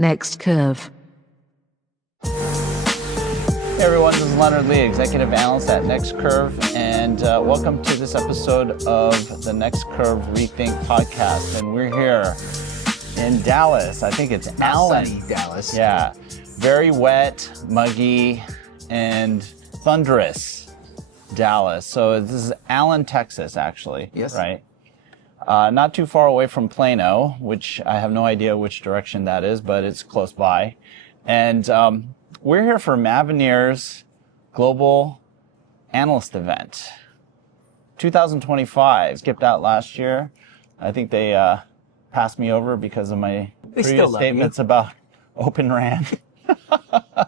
Next curve. Hey everyone, this is Leonard Lee, Executive Analyst at Next Curve, and welcome to this episode of the Next Curve Rethink podcast. And we're here in Dallas. I think it's Allen. Sunny Dallas. Yeah, very wet, muggy, and thunderous Dallas. So this is Allen, Texas, actually. Yes. Right? Not too far away from Plano, which I have no idea which direction that is, but it's close by. And we're here for Mavenir's Global Analyst Event 2025. Skipped out last year. I think they passed me over because of my previous statements about Open RAN.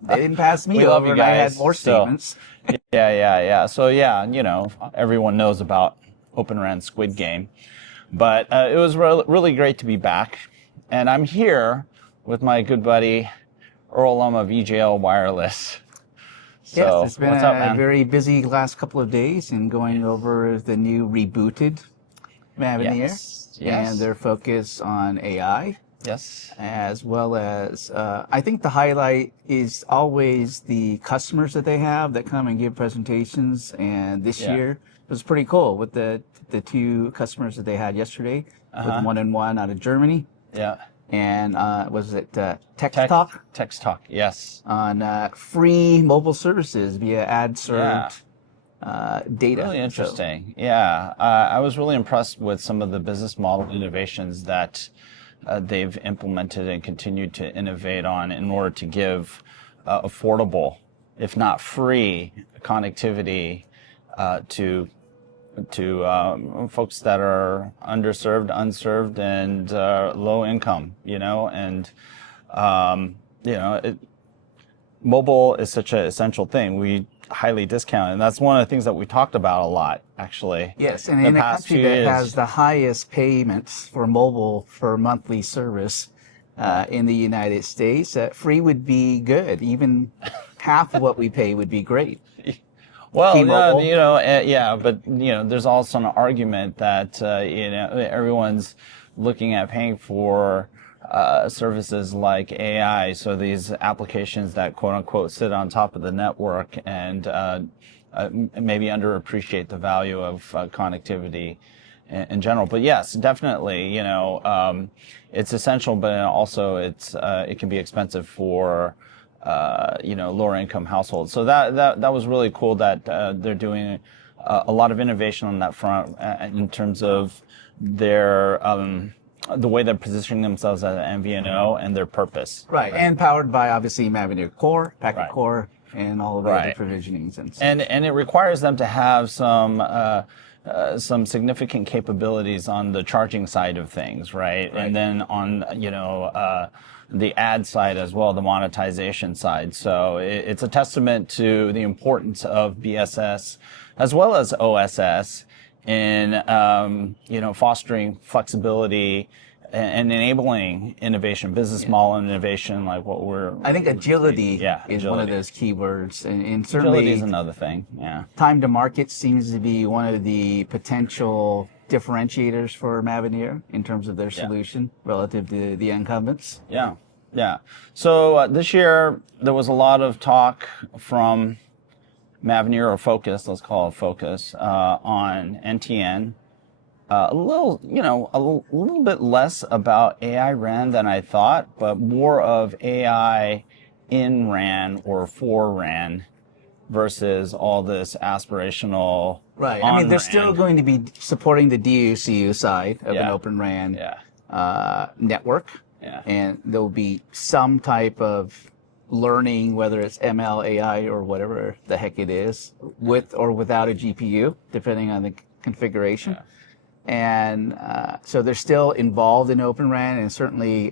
They didn't pass me We love over, you and I guys. had more So, statements. Yeah. So yeah, you know, everyone knows about Open RAN Squid game. But it was really great to be back. And I'm here with my good buddy, Earl Lum of EJL Wireless. So, Yes, it's been what's up, a man? very busy last couple of days in going over the new rebooted Mavenir Yes. and their focus on AI, Yes. as well as I think the highlight is always the customers that they have that come and give presentations. And this year it was pretty cool with the two customers that they had yesterday, with one and one out of Germany. Yeah. And was it Text Talk? Text Talk, yes. On free mobile services via ad-served data. Really interesting. Yeah. I was really impressed with some of the business model innovations that they've implemented and continued to innovate on in order to give affordable, if not free, connectivity to folks that are underserved, unserved, and low income, you know, and mobile is such an essential thing. We highly discount it, and that's one of the things that we talked about a lot, actually. Yes, and in a country that has the highest payments for mobile for monthly service in the United States, free would be good. Even half of what we pay would be great. Well, T-Mobile. but there's also an argument that everyone's looking at paying for services like AI, so these applications that quote unquote sit on top of the network and maybe underappreciate the value of connectivity in general. But yes, definitely, it's essential, but also it can be expensive for lower income households. So that was really cool that they're doing a lot of innovation on that front in terms of their the way they're positioning themselves as an MVNO and their purpose. Right, and powered by obviously Mavenir Core, Packet Core, and all of the other provisionings. And it requires them to have some significant capabilities on the charging side of things, right? And then on the ad side as well, the monetization side. So it's a testament to the importance of BSS as well as OSS in fostering flexibility and enabling innovation, business model innovation, like what I think agility is one of those keywords, and certainly agility is another thing. Yeah, time to market seems to be one of the potential differentiators for Mavenir in terms of their solution relative to the incumbents. Yeah. So this year there was a lot of talk from Mavenir, or Focus, let's call it Focus, on NTN. A little bit less about AI RAN than I thought, but more of AI in RAN or for RAN versus all this aspirational. Right. I mean, they're still going to be supporting the DUCU side of an Open RAN network. Yeah. And there'll be some type of learning, whether it's ML, AI, or whatever the heck it is, with or without a GPU, depending on the configuration. Yeah. And so they're still involved in Open RAN, and certainly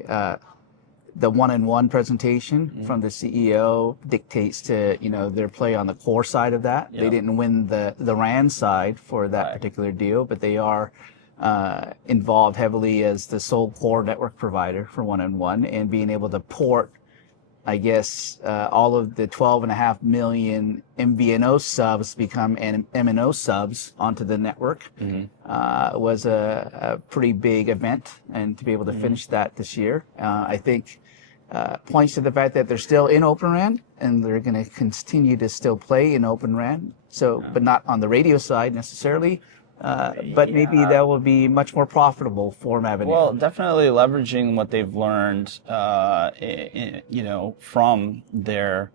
the one-on-one presentation from the CEO dictates to their play on the core side of that. They didn't win the RAN side for that particular deal, but they are involved heavily as the sole core network provider for one-on-one, and being able to port, I guess, all of the 12.5 million MVNO subs become MNO subs onto the network was a pretty big event, and to be able to finish that this year, I think points to the fact that they're still in Open RAN and they're going to continue to still play in Open RAN. So, but not on the radio side necessarily. But maybe that will be much more profitable for Mavenir. Well, definitely leveraging what they've learned, from their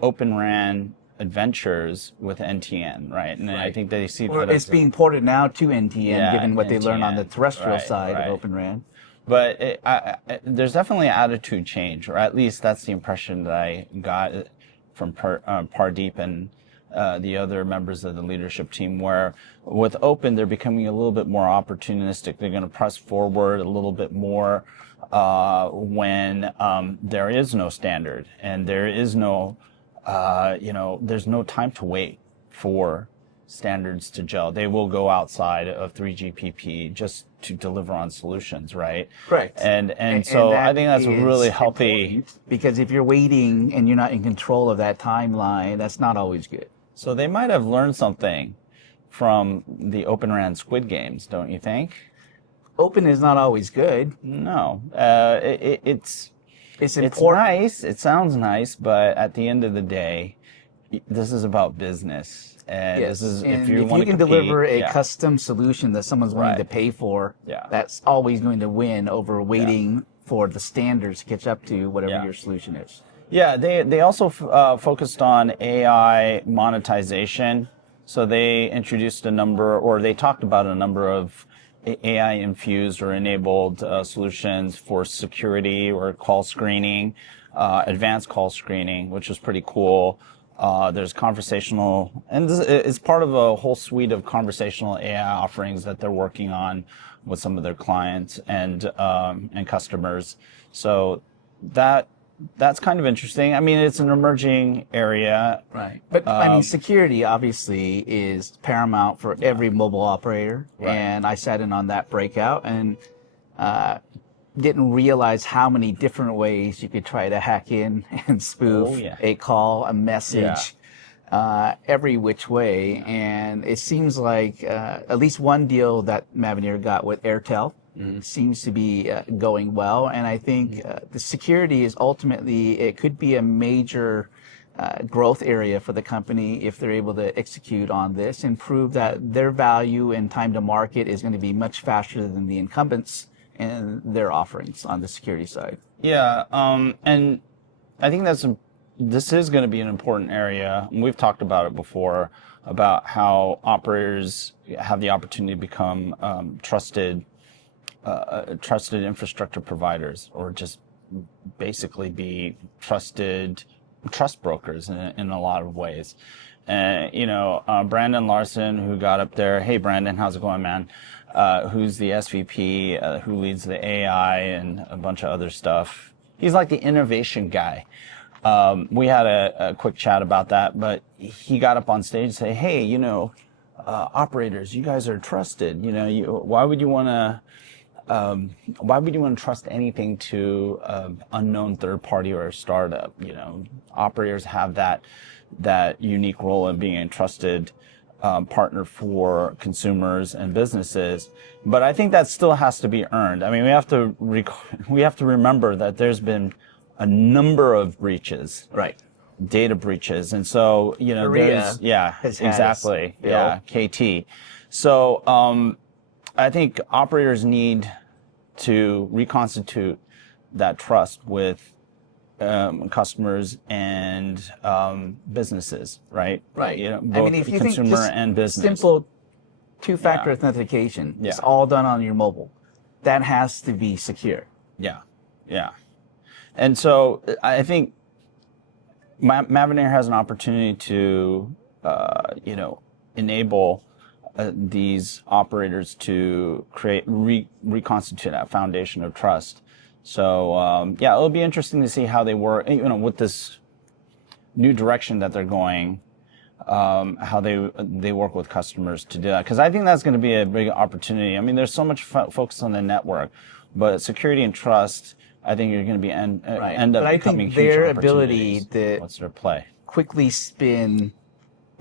Open RAN adventures with NTN, right? And I think they see that it's being ported now to NTN, given what they learned on the terrestrial side of Open RAN. But there's definitely an attitude change, or at least that's the impression that I got from Pardeep and the other members of the leadership team, where with Open, they're becoming a little bit more opportunistic. They're going to press forward a little bit more when there is no standard and there is no, there's no time to wait for standards to gel. They will go outside of 3GPP just to deliver on solutions, right? Correct. And so I think that's really healthy. Because if you're waiting and you're not in control of that timeline, that's not always good. So they might have learned something from the Open RAN Squid games, don't you think? Open is not always good. No. It's nice. It sounds nice, but at the end of the day, this is about business. And yes. This is and if you can compete, deliver a custom solution that someone's willing to pay for, that's always going to win over waiting for the standards to catch up to whatever your solution is. Yeah, they also focused on AI monetization. So they introduced they talked about a number of AI infused or enabled solutions for security or call screening, advanced call screening, which was pretty cool. There's conversational, and this is part of a whole suite of conversational AI offerings that they're working on with some of their clients and customers. So that's kind of interesting. I mean, it's an emerging area. Right. But I mean, security obviously is paramount for every mobile operator. Right. And I sat in on that breakout and didn't realize how many different ways you could try to hack in and spoof a call, a message, every which way. And it seems like at least one deal that Mavenir got with Airtel seems to be going well. And I think the security is ultimately, it could be a major growth area for the company if they're able to execute on this and prove that their value and time to market is going to be much faster than the incumbents and their offerings on the security side. Yeah, and I think this is going to be an important area. We've talked about it before, about how operators have the opportunity to become trusted infrastructure providers, or just basically be trust brokers in a lot of ways. Brandon Larson, who got up there, hey Brandon, how's it going, man? Who's the SVP, who leads the AI and a bunch of other stuff. He's like the innovation guy. We had a quick chat about that, but he got up on stage and say, hey, operators, you guys are trusted. Why would you want to trust anything to unknown third party or a startup? Operators have that unique role in being a trusted partner for consumers and businesses, but I think that still has to be earned. I mean, we have to remember that there's been a number of breaches, right? Data breaches, and so exactly, KT. So I think operators need to reconstitute that trust with customers and businesses, right? Right. Both if you consumer think and business. Simple two-factor authentication, it's all done on your mobile. That has to be secure. Yeah. And so I think Mavenir has an opportunity to, enable these operators to reconstitute that foundation of trust. So it'll be interesting to see how they work, with this new direction that they're going, how they work with customers to do that. Because I think that's going to be a big opportunity. I mean, there's so much focus on the network, but security and trust, I think you're going to be end up becoming huge opportunities. Their ability to what's their play? Quickly spin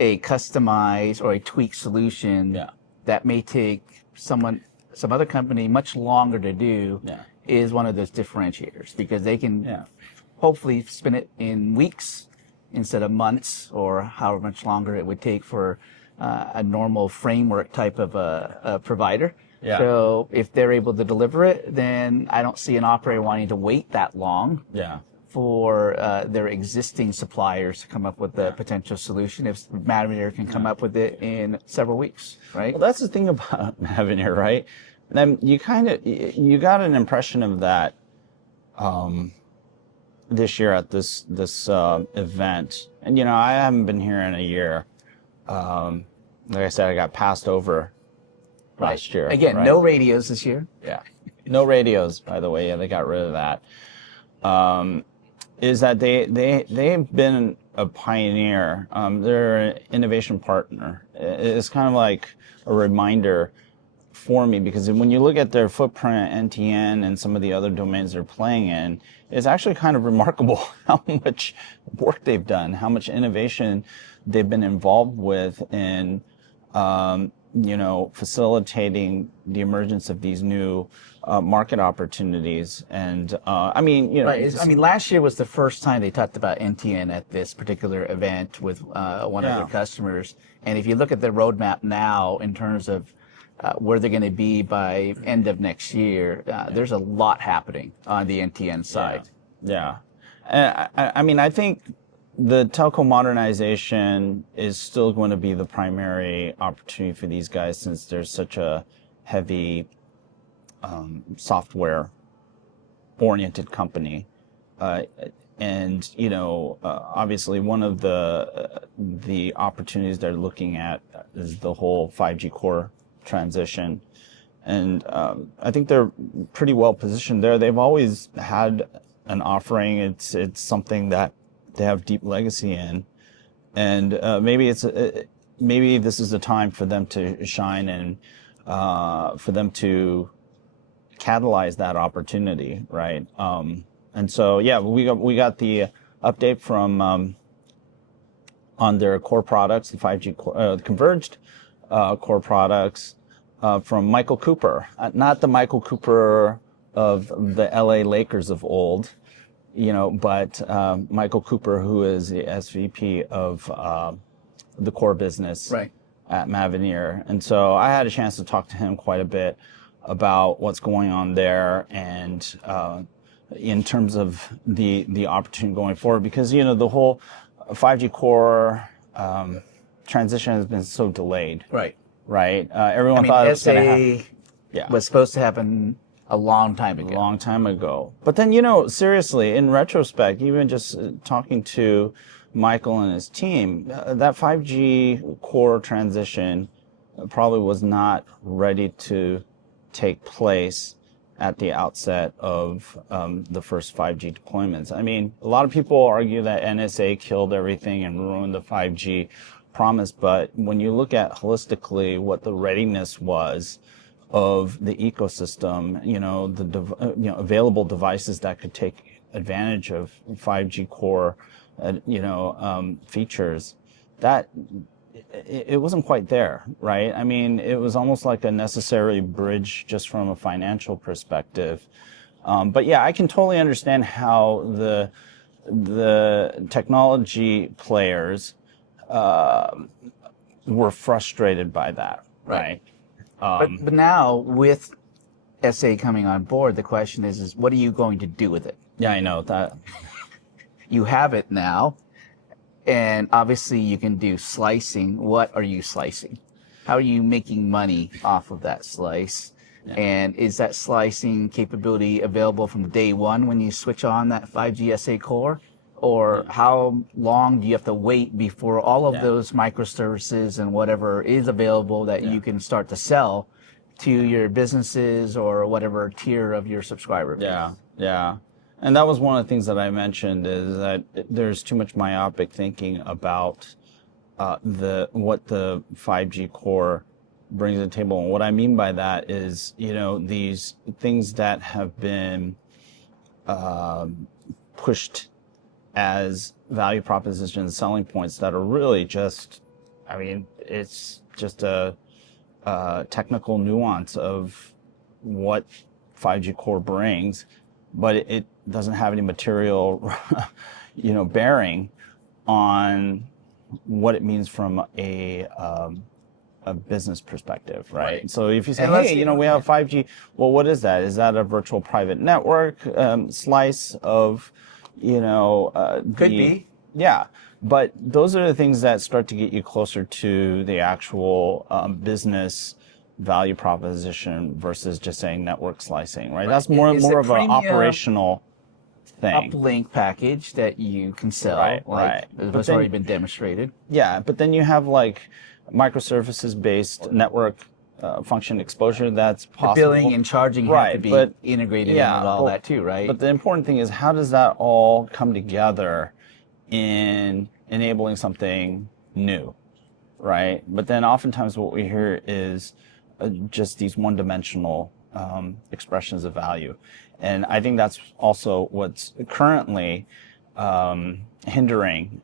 a customized or a tweaked solution that may take some other company much longer to do is one of those differentiators because they can hopefully spin it in weeks instead of months or however much longer it would take for a normal framework type of a provider. Yeah. So if they're able to deliver it, then I don't see an operator wanting to wait that long for their existing suppliers to come up with a potential solution if Mavenir can come up with it in several weeks, right? Well, that's the thing about Mavenir, right? Then you got an impression of that this year at this event, and you know I haven't been here in a year. Like I said, I got passed over last year. Again, right? no radios this year. Yeah, no radios, by the way. Yeah, they got rid of that. Is that they've been a pioneer. They're an innovation partner. It's kind of like a reminder for me because when you look at their footprint, NTN, and some of the other domains they're playing in, it's actually kind of remarkable how much work they've done, how much innovation they've been involved with in, facilitating the emergence of these new market opportunities. And I mean, last year was the first time they talked about NTN at this particular event with one of their customers. And if you look at the roadmap now in terms of where they're going to be by end of next year, there's a lot happening on the NTN side. Yeah. I mean, I think the telco modernization is still going to be the primary opportunity for these guys since there's such a heavy software-oriented company. And, obviously one of the opportunities they're looking at is the whole 5G core transition. And I think they're pretty well positioned there. They've always had an offering. It's something that they have deep legacy in. And maybe this is the time for them to shine and for them to catalyze that opportunity, right? And so, we got the update from on their core products, the 5G converged core products from Michael Cooper, not the Michael Cooper of the LA Lakers of old, but Michael Cooper, who is the SVP of the core business at Mavenir. And so I had a chance to talk to him quite a bit about what's going on there and in terms of the opportunity going forward, because the whole 5G core transition has been so delayed. Right. Everyone thought it was going to happen. Was supposed to happen a long time ago. But then, seriously, in retrospect, even just talking to Michael and his team, that 5G core transition probably was not ready to take place at the outset of the first 5G deployments. I mean, a lot of people argue that NSA killed everything and ruined the 5G promise, but when you look at holistically what the readiness was of the ecosystem, the available devices that could take advantage of 5G core, features, that it wasn't quite there, right? I mean, it was almost like a necessary bridge just from a financial perspective. But yeah, I can totally understand how the technology players were frustrated by that, right? But now with SA coming on board, the question is what are you going to do with it? Yeah, I know that. You have it now, and obviously you can do slicing. What are you slicing? How are you making money off of that slice? Yeah. And is that slicing capability available from day one when you switch on that 5G SA core? Or how long do you have to wait before all of those microservices and whatever is available that you can start to sell to your businesses or whatever tier of your subscriber base? Yeah. And that was one of the things that I mentioned is that there's too much myopic thinking about what the 5G core brings to the table. And what I mean by that is, these things that have been pushed as value propositions, selling points that are really just, it's just a technical nuance of what 5G core brings, but it doesn't have any material, bearing on what it means from a business perspective, right? So if you say, hey, we have 5G, well, what is that? Is that a virtual private network slice of, Could be. Yeah. But those are the things that start to get you closer to the actual business value proposition versus just saying network slicing, right? That's more of an operational thing. Uplink package that you can sell, right. It's already been demonstrated. Yeah, but then you have like microservices-based network function exposure that's possible. The billing and charging have to be integrated in with all that too, right? But the important thing is, how does that all come together in enabling something new, right? But then oftentimes what we hear is just these one-dimensional expressions of value. And I think that's also what's currently hindering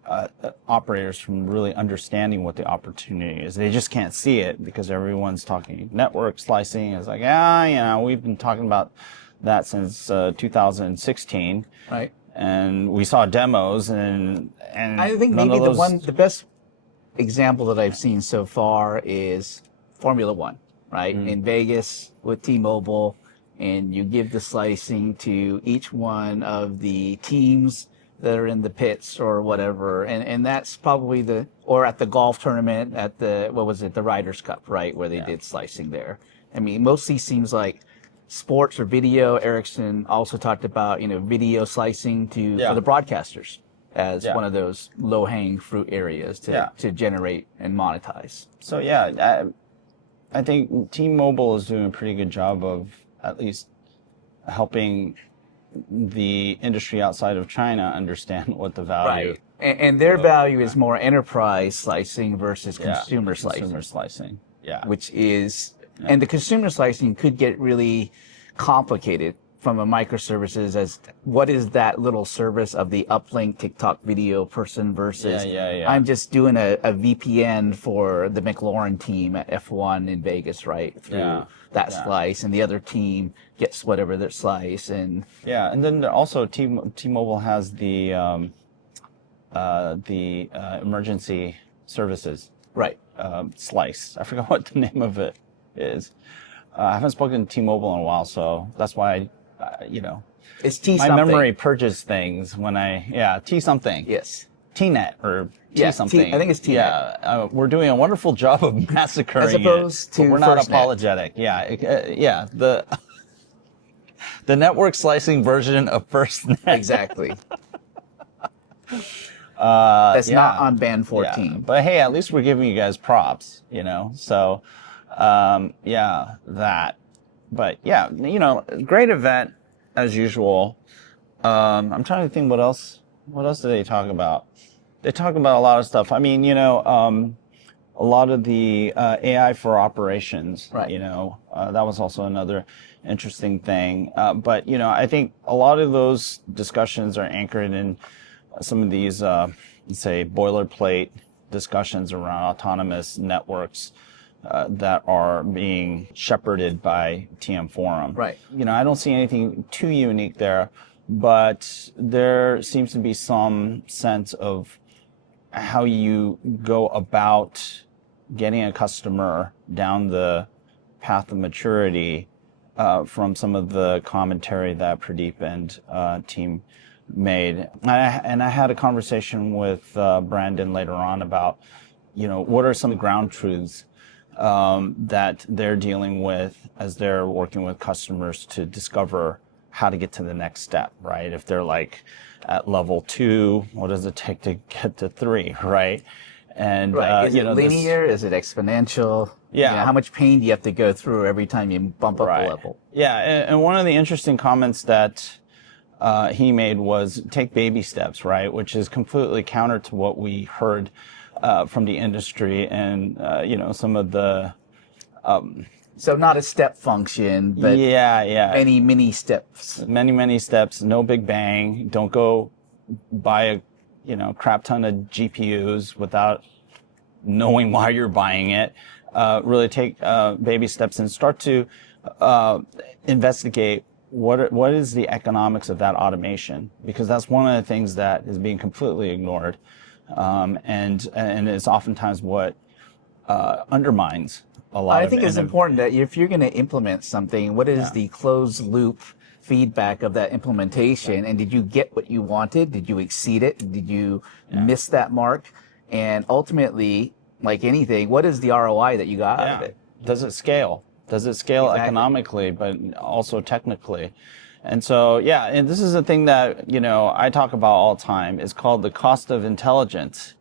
operators from really understanding what the opportunity is. They just can't see it because everyone's talking network slicing. It's like, we've been talking about that since 2016. Right. And we saw demos, and I think maybe the best example that I've seen so far is Formula One, right? In Vegas with T-Mobile, and you give the slicing to each one of the teams that are in the pits or whatever, and that's probably or at the golf tournament at the Ryder Cup, right, where they did slicing there. I mean, mostly seems like sports or video. Ericsson also talked about video slicing for the broadcasters as one of those low-hanging fruit areas to generate and monetize. So I think T-Mobile is doing a pretty good job of at least helping the industry outside of China understand what the value. Right, and their value is more enterprise slicing versus consumer slicing. Consumer slicing, which is. And the consumer slicing could get really complicated from a microservices as what is that little service of the uplink TikTok video person versus I'm just doing a VPN for the McLaurin team at F1 in Vegas, right? Through that slice, and the other team gets whatever their slice. And then also T-Mobile has the emergency services slice. I forgot what the name of it is. I haven't spoken to T-Mobile in a while, so that's why it's T my something. memory purges things when T something. Yes. T-Net or T something. I think it's T-Net. We're doing a wonderful job of massacring as opposed to but we're not FirstNet. apologetic. The network slicing version of FirstNet. Exactly. That's not on band 14. Yeah. But hey, at least we're giving you guys props, So, that. But great event as usual. I'm trying to think what else did they talk about? They talk about a lot of stuff. I mean, a lot of the AI for operations, right. That was also another interesting thing. But, I think a lot of those discussions are anchored in some of these, say, boilerplate discussions around autonomous networks that are being shepherded by TM Forum. Right. I don't see anything too unique there, but there seems to be some sense of how you go about getting a customer down the path of maturity from some of the commentary that Pradeep and team made. And I had a conversation with Brandon later on about, what are some of the ground truths that they're dealing with as they're working with customers to discover how to get to the next step, right? If they're like at level 2, what does it take to get to 3, right? And is it linear? Is it exponential? Yeah. How much pain do you have to go through every time you bump up a level? Yeah, and one of the interesting comments that he made was take baby steps, right? Which is completely counter to what we heard from the industry and some of the. So not a step function, but many mini steps. Many steps. No big bang. Don't go buy a crap ton of GPUs without knowing why you're buying it. Really take baby steps and start to investigate what is the economics of that automation, because that's one of the things that is being completely ignored, and it's oftentimes what undermines a lot. I think it's important that if you're going to implement something, what is the closed loop feedback of that implementation, and did you get what you wanted? Did you exceed it? Did you miss that mark? And ultimately, like anything, what is the ROI that you got out of it? Does it scale? Does it scale economically, but also technically? And so, and this is a thing that, I talk about all the time. It's called the cost of intelligence.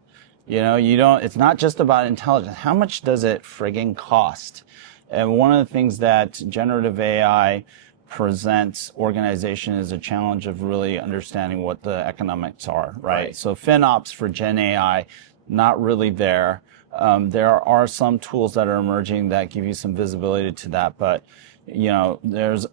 It's not just about intelligence. How much does it friggin' cost? And one of the things that generative AI presents organization is a challenge of really understanding what the economics are, right? So FinOps for Gen AI, not really there. There are some tools that are emerging that give you some visibility to that, but there's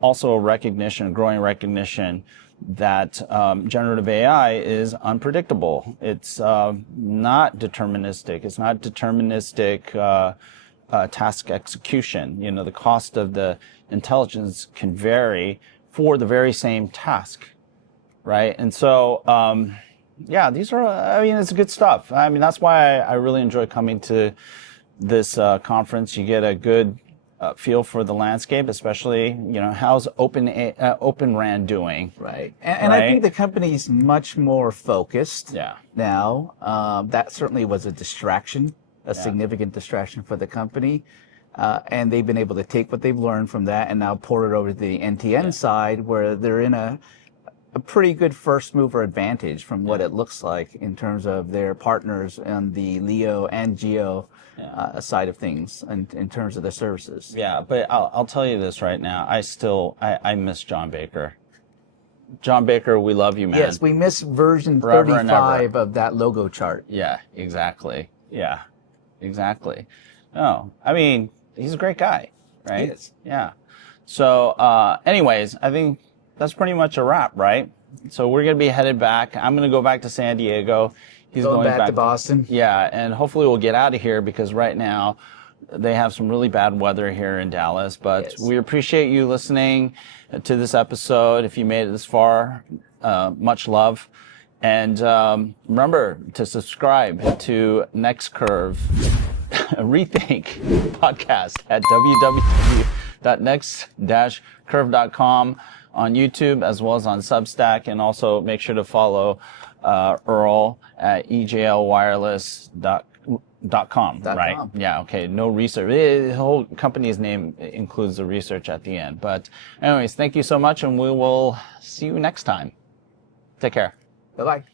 also a growing recognition that generative AI is unpredictable. It's not deterministic. It's not deterministic task execution. The cost of the intelligence can vary for the very same task, right? And so, these are, it's good stuff. That's why I really enjoy coming to this conference. You get a good feel for the landscape, especially, how's Open RAN doing? Right. And I think the company's much more focused now. That certainly was a distraction, a significant distraction for the company. And they've been able to take what they've learned from that and now pour it over to the NTN side, where they're in a pretty good first mover advantage from what it looks like in terms of their partners on the LEO and GEO side of things in terms of their services. Yeah, but I'll tell you this right now. I miss John Baker. John Baker, we love you, man. Yes, we miss version 35 of that logo chart. Yeah, exactly. Yeah, exactly. No, he's a great guy, right? He is. Yeah. So, anyways, I think that's pretty much a wrap, right? So we're going to be headed back. I'm going to go back to San Diego. He's going back to Boston. Yeah, and hopefully we'll get out of here because right now they have some really bad weather here in Dallas. But we appreciate you listening to this episode. If you made it this far, much love. And remember to subscribe to Next Curve Rethink podcast at www.next-curve.com. on YouTube as well as on Substack, and also make sure to follow Earl at EJL Wireless.com, right? Yeah, okay, no research. The whole company's name includes the research at the end. But anyways, thank you so much, and we will see you next time. Take care. Bye-bye.